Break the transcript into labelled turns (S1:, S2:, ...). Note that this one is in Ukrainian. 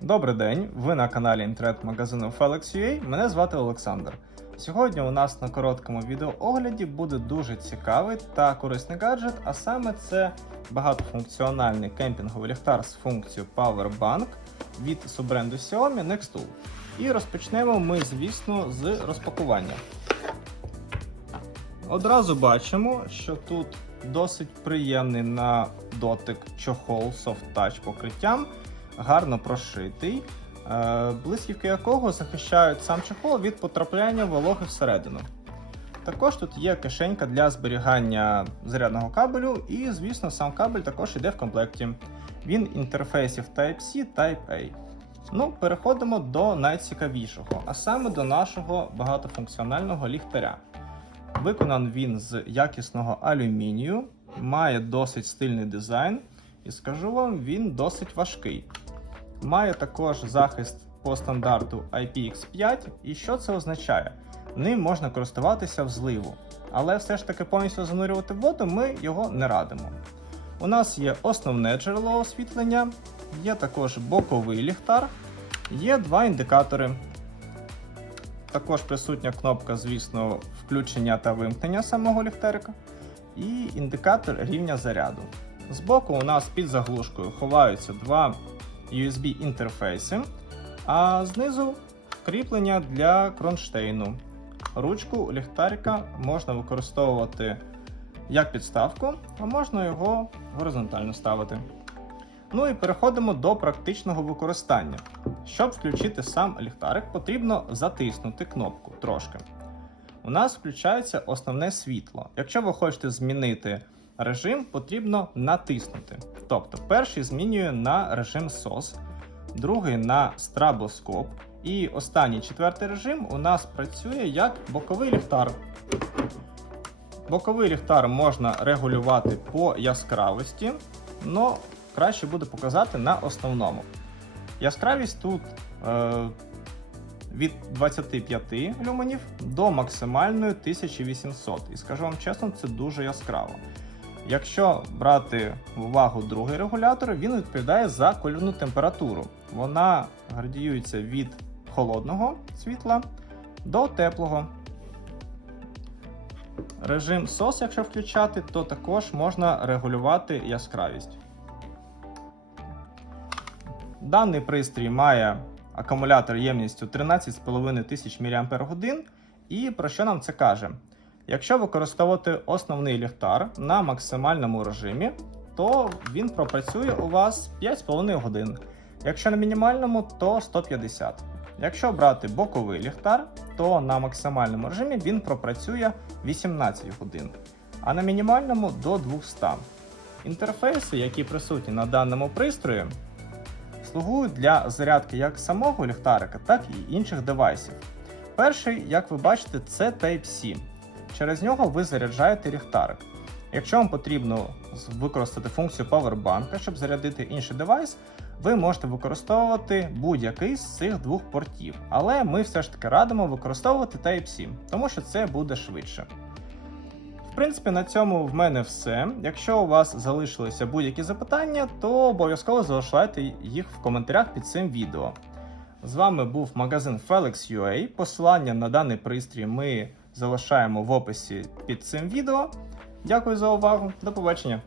S1: Добрий день! Ви на каналі інтернет-магазину Felix.ua. Мене звати Олександр. Сьогодні у нас на короткому відеоогляді буде дуже цікавий та корисний гаджет, а саме це багатофункціональний кемпінговий ліхтар з функцією Powerbank від суббренду Xiaomi Nextool. І розпочнемо ми, звісно, з розпакування. Одразу бачимо, що тут досить приємний на дотик чохол Soft Touch покриттям, гарно прошитий, е, блисківки якого захищають сам чохол від потрапляння вологи всередину. Також тут є кишенька для зберігання зарядного кабелю, і, звісно, сам кабель також йде в комплекті. Він інтерфейсів Type-C Type-A. Ну, переходимо до найцікавішого, а саме до нашого багатофункціонального ліхтаря. Виконан він з якісного алюмінію, має досить стильний дизайн, і скажу вам, він досить важкий. Має також захист по стандарту IPX5, і що це означає? Ним можна користуватися в зливу, але все ж таки повністю занурювати в воду ми його не радимо. У нас є основне джерело освітлення, є також боковий ліхтар, є два індикатори. Також присутня кнопка, звісно, включення та вимкнення самого ліхтарика, і індикатор рівня заряду. Збоку у нас під заглушкою ховаються два USB інтерфейси, а знизу кріплення для кронштейну. Ручку ліхтарика можна використовувати як підставку, а можна його горизонтально ставити. Ну і переходимо до практичного використання. Щоб включити сам ліхтарик, потрібно затиснути кнопку трошки. У нас включається основне світло. Якщо ви хочете змінити режим, потрібно натиснути. Тобто, перший змінює на режим SOS, другий на страбоскоп, і останній четвертий режим у нас працює як боковий ліхтар. Боковий ліхтар можна регулювати по яскравості, але краще буде показати на основному. Яскравість тут е, від 25 люменів до максимальної 1800. І скажу вам чесно, це дуже яскраво. Якщо брати в увагу другий регулятор, він відповідає за кольорну температуру. Вона градіюється від холодного світла до теплого. Режим SOS, якщо включати, то також можна регулювати яскравість. Даний пристрій має акумулятор ємністю 13,5 тисяч мАч. І про що нам це каже? Якщо використовувати основний ліхтар на максимальному режимі, то він пропрацює у вас 5,5 годин. Якщо на мінімальному, то 150. Якщо брати боковий ліхтар, то на максимальному режимі він пропрацює 18 годин, а на мінімальному до 200. Інтерфейси, які присутні на даному пристрої, слугують для зарядки як самого ліхтарика, так і інших девайсів. Перший, як ви бачите, це Type-C. Через нього ви заряджаєте ліхтарик. Якщо вам потрібно використати функцію Powerbank, щоб зарядити інший девайс, ви можете використовувати будь-який з цих двох портів. Але ми все ж таки радимо використовувати Type-C, тому що це буде швидше. В принципі, на цьому в мене все. Якщо у вас залишилися будь-які запитання, то обов'язково залишайте їх в коментарях під цим відео. З вами був магазин Felix.ua. Посилання на даний пристрій ми залишаємо в описі під цим відео. Дякую за увагу, до побачення!